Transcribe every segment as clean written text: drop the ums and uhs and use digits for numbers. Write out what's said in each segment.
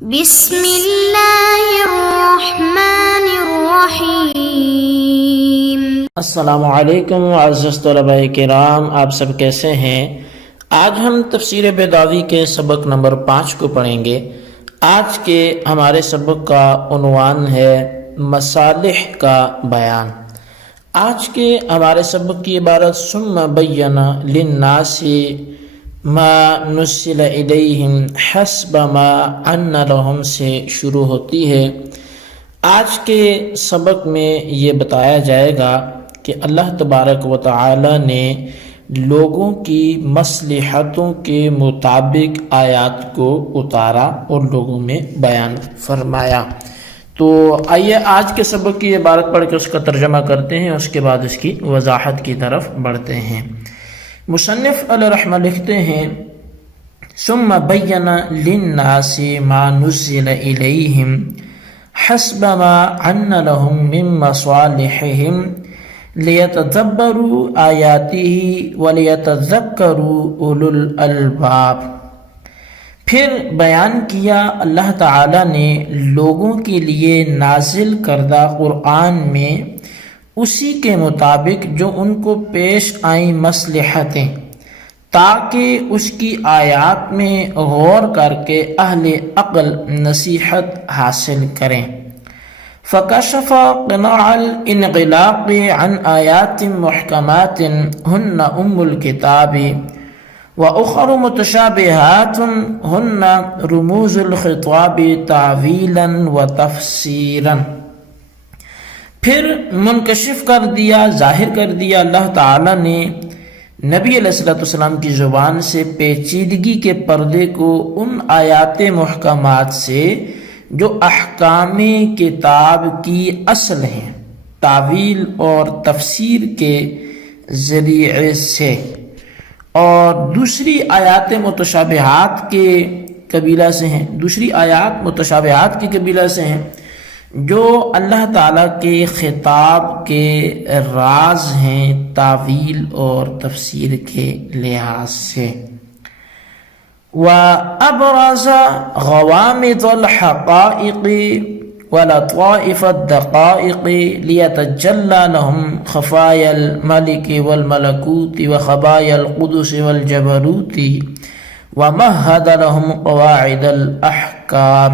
بسم اللہ الرحمن الرحیم۔ السلام علیکم معزز طلباء کرام، آپ سب کیسے ہیں؟ آج ہم تفسیر بیضاوی کے سبق نمبر 5 کو پڑھیں گے۔ آج کے ہمارے سبق کا عنوان ہے مصالح کا بیان۔ آج کے ہمارے سبق کی عبارت ثم بین للناس ما نزل الیہم حسب ما ان لہم سے شروع ہوتی ہے۔ آج کے سبق میں یہ بتایا جائے گا کہ اللہ تبارک و تعالی نے لوگوں کی مصلحتوں کے مطابق آیات کو اتارا اور لوگوں میں بیان فرمایا۔ تو آئیے آج کے سبق کی عبارت پڑھ کے اس کا ترجمہ کرتے ہیں، اس کے بعد اس کی وضاحت کی طرف بڑھتے ہیں۔ مصنف علیہ رحمہ لکھتے ہیں ثم بین للناس ما نزل الیہم حسب ما ان لهم من مصالحهم لیتدبروا آیاته ولیتذکروا اولو الالباب۔ پھر بیان کیا اللہ تعالی نے لوگوں کے لیے نازل کردہ قرآن میں اسی کے مطابق جو ان کو پیش آئیں مصلحتیں، تاکہ اس کی آیات میں غور کر کے اہل عقل نصیحت حاصل کریں۔ فکشف قناع الانغلاق عن آیات محکمات ہن ام الکتاب واخر متشابہات ہن رموز الخطاب تعویلا وتفسیرا۔ پھر منکشف کر دیا، ظاہر کر دیا اللہ تعالی نے نبی علیہ السلام کی زبان سے پیچیدگی کے پردے کو ان آیات محکمات سے جو احکام کتاب کی اصل ہیں، تعویل اور تفسیر کے ذریعے سے، اور دوسری آیات متشابہات کے قبیلہ سے ہیں، دوسری آیات متشابہات کے قبیلہ سے ہیں جو اللہ تعالیٰ کے خطاب کے راز ہیں تعویل اور تفسیر کے لحاظ سے۔ وَأَبْرَزَ غَوَامِضَ الْحَقَائِقِ وَلَطَائِفَ الدَّقَائِقِ لِيَتَجَلَّى لَهُمْ خَفَايَا الْمَلِكِ وَالْمَلَكُوتِ وَخَبَايَا الْقُدُسِ وَالْجَبَرُوتِ وَمَهَّدَ لَهُمْ قَوَاعِدَ الْأَحْكَامِ۔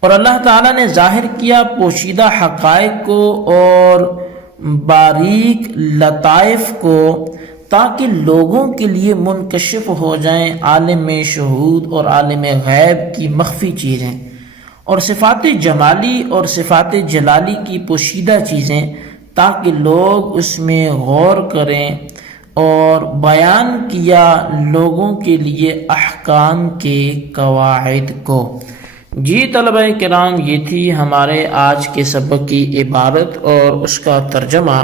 اور اللہ تعالیٰ نے ظاہر کیا پوشیدہ حقائق کو اور باریک لطائف کو، تاکہ لوگوں کے لیے منکشف ہو جائیں عالم شہود اور عالم غیب کی مخفی چیزیں، اور صفات جمالی اور صفات جلالی کی پوشیدہ چیزیں، تاکہ لوگ اس میں غور کریں، اور بیان کیا لوگوں کے لیے احکام کے قواعد کو۔ جی طلبہ کرام، یہ تھی ہمارے آج کے سبق کی عبارت اور اس کا ترجمہ۔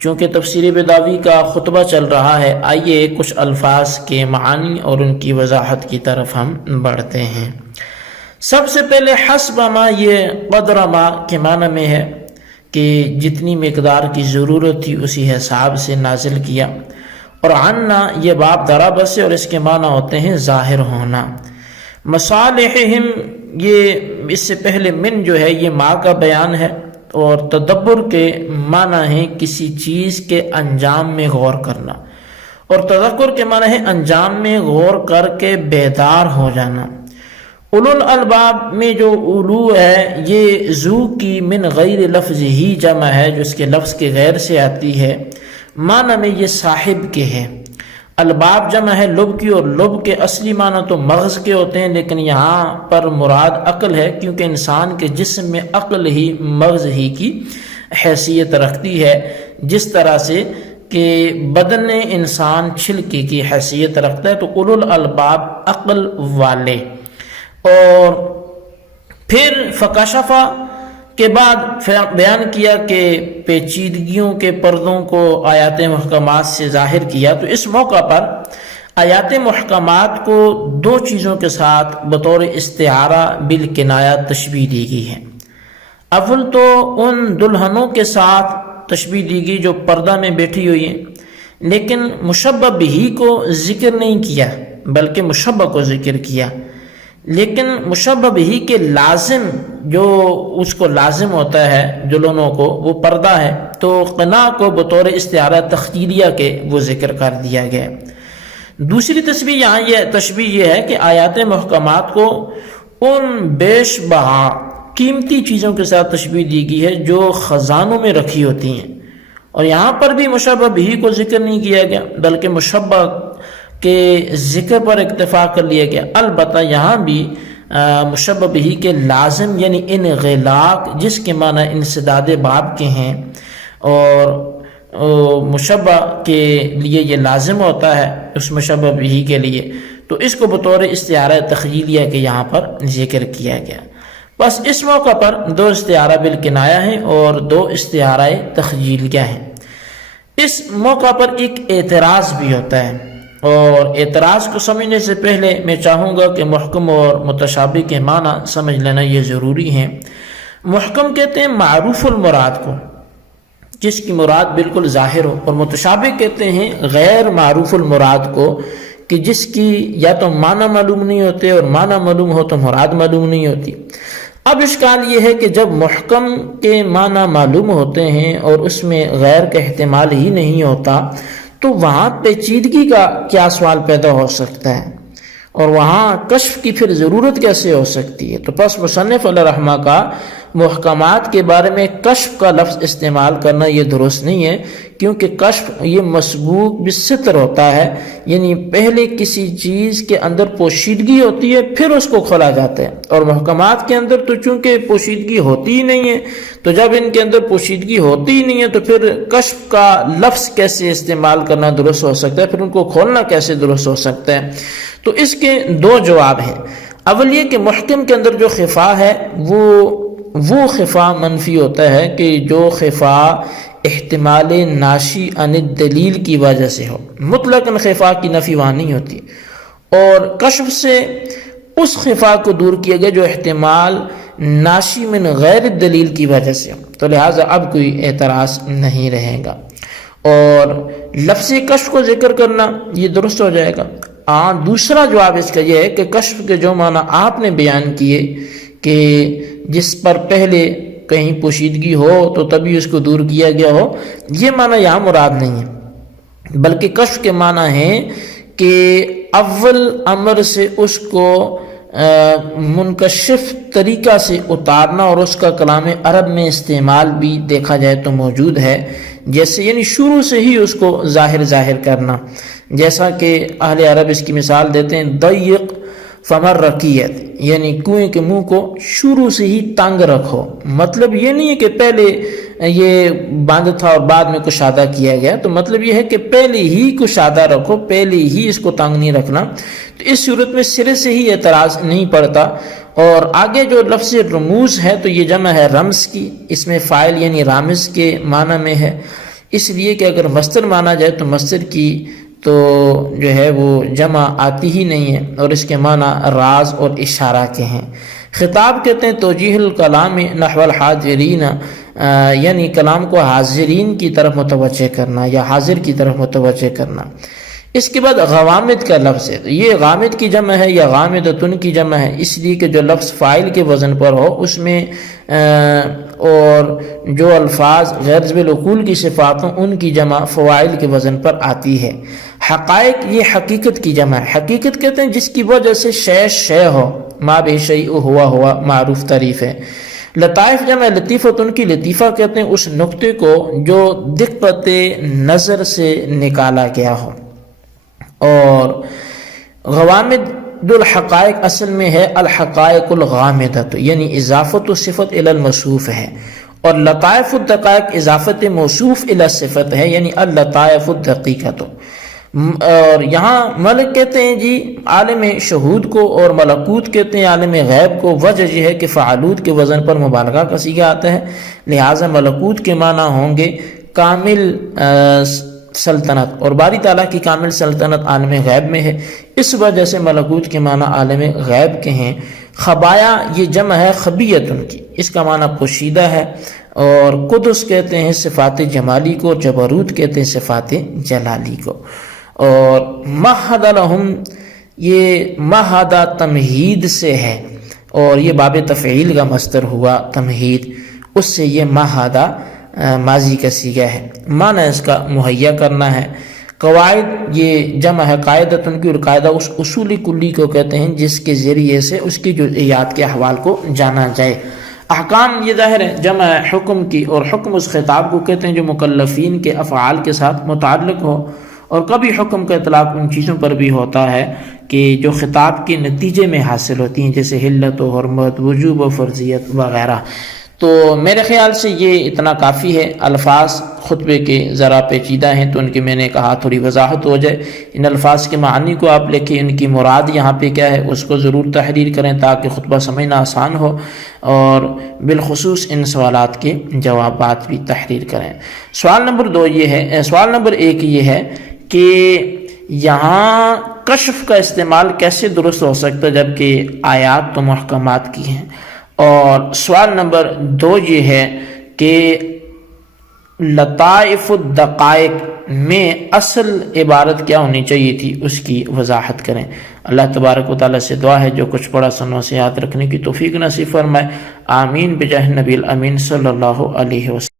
چونکہ تفسیر بیضاوی کا خطبہ چل رہا ہے، آئیے کچھ الفاظ کے معانی اور ان کی وضاحت کی طرف ہم بڑھتے ہیں۔ سب سے پہلے حسب ما، یہ قدر ما کے معنی میں ہے کہ جتنی مقدار کی ضرورت تھی اسی حساب سے نازل کیا، اور عنا یہ باب ضرب سے، اور اس کے معنی ہوتے ہیں ظاہر ہونا۔ مصالحہم، یہ اس سے پہلے من جو ہے یہ ما کا بیان ہے، اور تدبر کے معنی ہے کسی چیز کے انجام میں غور کرنا، اور تذکر کے معنی ہے انجام میں غور کر کے بیدار ہو جانا۔ اولو الالباب میں جو اولو ہے یہ ذو کی من غیر لفظ ہی جمع ہے، جو اس کے لفظ کے غیر سے آتی ہے، معنی میں یہ صاحب کے ہے۔ الباب جمع ہے لب کی، اور لب کے اصلی معنی تو مغز کے ہوتے ہیں، لیکن یہاں پر مراد عقل ہے، کیونکہ انسان کے جسم میں عقل ہی مغز ہی کی حیثیت رکھتی ہے، جس طرح سے کہ بدن انسان چھلکے کی حیثیت رکھتا ہے۔ تو اولو الالباب عقل والے۔ اور پھر فکشفہ کے بعد بیان کیا کہ پیچیدگیوں کے پردوں کو آیات محکمات سے ظاہر کیا۔ تو اس موقع پر آیات محکمات کو دو چیزوں کے ساتھ بطور استعارہ بالکنایہ تشبیہ دی گئی ہے۔ اول تو ان دلہنوں کے ساتھ تشبیہ دی گئی جو پردہ میں بیٹھی ہوئی ہیں، لیکن مشبہ بہ کو ذکر نہیں کیا بلکہ مشبہ کو ذکر کیا۔ لیکن مشبہ بہی کے لازم جو اس کو لازم ہوتا ہے جلونوں کو وہ پردہ ہے، تو قنا کو بطور استعارہ تخیلیہ کے وہ ذکر کر دیا گیا۔ دوسری تشبیہ یہ ہے کہ آیات محکمات کو ان بیش بہا قیمتی چیزوں کے ساتھ تشبیہ دی گئی ہے جو خزانوں میں رکھی ہوتی ہیں، اور یہاں پر بھی مشبہ بہی کو ذکر نہیں کیا گیا بلکہ مشبہ کے ذکر پر اکتفا کر لیا گیا۔ البتہ یہاں بھی مشبہ بہی کے لازم یعنی انغلاق، جس کے معنی انسداد باب کے ہیں، اور مشبہ کے لیے یہ لازم ہوتا ہے اس مشبہ بہی کے لیے، تو اس کو بطور استعارہ تخیلیہ کے یہاں پر ذکر کیا گیا۔ بس اس موقع پر 2 استعارہ بالکنایہ ہیں اور 2 استعارہ تخیلیہ ہیں۔ اس موقع پر ایک اعتراض بھی ہوتا ہے، اور اعتراض کو سمجھنے سے پہلے میں چاہوں گا کہ محکم اور متشابہ کے معنی سمجھ لینا یہ ضروری ہے۔ محکم کہتے ہیں معروف المراد کو، جس کی مراد بالکل ظاہر ہو، اور متشابہ کہتے ہیں غیر معروف المراد کو، کہ جس کی یا تو معنی معلوم نہیں ہوتے، اور معنی معلوم ہو تو مراد معلوم نہیں ہوتی۔ اب اشکال یہ ہے کہ جب محکم کے معنی معلوم ہوتے ہیں اور اس میں غیر کا احتمال ہی نہیں ہوتا، تو وہاں پیچیدگی کا کیا سوال پیدا ہو سکتا ہے، اور وہاں کشف کی پھر ضرورت کیسے ہو سکتی ہے؟ تو پس مصنف علیہ رحمہ کا محکمات کے بارے میں کشف کا لفظ استعمال کرنا یہ درست نہیں ہے، کیونکہ کشف یہ مسبوق بالستر ہوتا ہے، یعنی پہلے کسی چیز کے اندر پوشیدگی ہوتی ہے پھر اس کو کھولا جاتا ہے، اور محکمات کے اندر تو چونکہ پوشیدگی ہوتی ہی نہیں ہے، تو جب ان کے اندر پوشیدگی ہوتی ہی نہیں ہے تو پھر کشف کا لفظ کیسے استعمال کرنا درست ہو سکتا ہے، پھر ان کو کھولنا کیسے درست ہو سکتا ہے؟ تو اس کے 2 جواب ہیں۔ اول یہ کہ محکم کے اندر جو خفا ہے وہ خفا منفی ہوتا ہے کہ جو خفا احتمال ناشی عن الدلیل کی وجہ سے ہو، مطلقاً خفا کی نفی وہاں نہیں ہوتی، اور کشف سے اس خفا کو دور کیا گیا جو احتمال ناشی من غیر دلیل کی وجہ سے ہو، تو لہٰذا اب کوئی اعتراض نہیں رہے گا، اور لفظ کشف کو ذکر کرنا یہ درست ہو جائے گا۔ دوسرا جواب اس کا یہ ہے کہ کشف کے جو معنی آپ نے بیان کیے کہ جس پر پہلے کہیں پوشیدگی ہو تو تبھی اس کو دور کیا گیا ہو، یہ معنی یہاں مراد نہیں ہے، بلکہ کشف کے معنی ہے کہ اول امر سے اس کو منکشف طریقہ سے اتارنا، اور اس کا کلام عرب میں استعمال بھی دیکھا جائے تو موجود ہے، جیسے یعنی شروع سے ہی اس کو ظاہر کرنا، جیسا کہ اہل عرب اس کی مثال دیتے ہیں ضیق فمر رکیت، یعنی کنویں کے منہ کو شروع سے ہی تنگ رکھو۔ مطلب یہ نہیں ہے کہ پہلے یہ بند تھا اور بعد میں کشادہ کیا گیا، تو مطلب یہ ہے کہ پہلے ہی کشادہ رکھو، پہلے ہی اس کو تنگ نہیں رکھنا۔ تو اس صورت میں سرے سے ہی اعتراض نہیں پڑتا۔ اور آگے جو لفظ رموز ہے تو یہ جمع ہے رمز کی، اس میں فاعل یعنی رامز کے معنی میں ہے، اس لیے کہ اگر مصدر مانا جائے تو مصدر کی تو جو ہے وہ جمع آتی ہی نہیں ہے، اور اس کے معنی راز اور اشارہ کے ہیں۔ خطاب کہتے ہیں توجیہ الکلام نحو الحاضرین، یعنی کلام کو حاضرین کی طرف متوجہ کرنا یا حاضر کی طرف متوجہ کرنا۔ اس کے بعد غوامد کا لفظ ہے، یہ غامد کی جمع ہے یا غامدتن کی جمع ہے، اس لیے کہ جو لفظ فاعل کے وزن پر ہو اس میں اور جو الفاظ غیر ذوی العقول کی صفات ہوں ان کی جمع فواعل کے وزن پر آتی ہے۔ حقائق یہ حقیقت کی جمع ہے، حقیقت کہتے ہیں جس کی وجہ سے شے ہو، ما بے شیء ہوا معروف تعریف ہے۔ لطائف جمع لطیفت، ان کی لطیفہ کہتے ہیں اس نقطے کو جو دقت نظر سے نکالا گیا ہو۔ اور غوامد الحقائق اصل میں ہے الحقائق الغامدۃ، یعنی اضافت صفت الی الموصوف ہے، اور لطائف الدقائق اضافت موصوف الی الصفت ہے، یعنی اللطائف الدقیقۃ۔ اور یہاں ملک کہتے ہیں جی عالم شہود کو، اور ملکوت کہتے ہیں عالم غیب کو۔ وجہ یہ ہے کہ فعلوت کے وزن پر مبالغہ کا صیغہ آتا ہے، لہٰذا ملکوت کے معنی ہوں گے کامل سلطنت، اور باری تعالیٰ کی کامل سلطنت عالم غیب میں ہے، اس وجہ سے ملکوت کے معنی عالم غیب کے ہیں۔ خبایا یہ جمع ہے خبیتن کی، اس کا معنی پوشیدہ ہے۔ اور قدس کہتے ہیں صفات جمالی کو، جبروت کہتے ہیں صفات جلالی کو۔ اور مہد لہم یہ مہدا تمہید سے ہے، اور یہ باب تفعیل کا مصدر ہوا تمہید، اس سے یہ مہدا ماضی کا صیغہ ہے، معنی اس کا مہیا کرنا ہے۔ قواعد یہ جمع ہے قاعدۃ کی، اور قاعدہ اس اصول کلی کو کہتے ہیں جس کے ذریعے سے اس کی جزئیات کے احوال کو جانا جائے۔ احکام یہ ظاہر ہے جمع ہے حکم کی، اور حکم اس خطاب کو کہتے ہیں جو مکلفین کے افعال کے ساتھ متعلق ہو، اور کبھی حکم کا اطلاق ان چیزوں پر بھی ہوتا ہے کہ جو خطاب کے نتیجے میں حاصل ہوتی ہیں، جیسے حلت و حرمت، وجوب و فرضیت وغیرہ۔ تو میرے خیال سے یہ اتنا کافی ہے۔ الفاظ خطبے کے ذرا پیچیدہ ہیں تو ان کی میں نے کہا تھوڑی وضاحت ہو جائے۔ ان الفاظ کے معنی کو آپ لکھیں، ان کی مراد یہاں پہ کیا ہے اس کو ضرور تحریر کریں تاکہ خطبہ سمجھنا آسان ہو، اور بالخصوص ان سوالات کے جوابات بھی تحریر کریں۔ سوال نمبر 1 یہ ہے کہ یہاں کشف کا استعمال کیسے درست ہو سکتا ہے جبکہ آیات تو محکمات کی ہیں؟ اور سوال نمبر 2 یہ ہے کہ لطائف الدقائق میں اصل عبارت کیا ہونی چاہیے تھی، اس کی وضاحت کریں۔ اللہ تبارک و تعالیٰ سے دعا ہے جو کچھ پڑھا سنوں سے یاد رکھنے کی توفیق نصیب فرمائے۔ آمین بجاہ نبی الامین صلی اللہ علیہ وسلم۔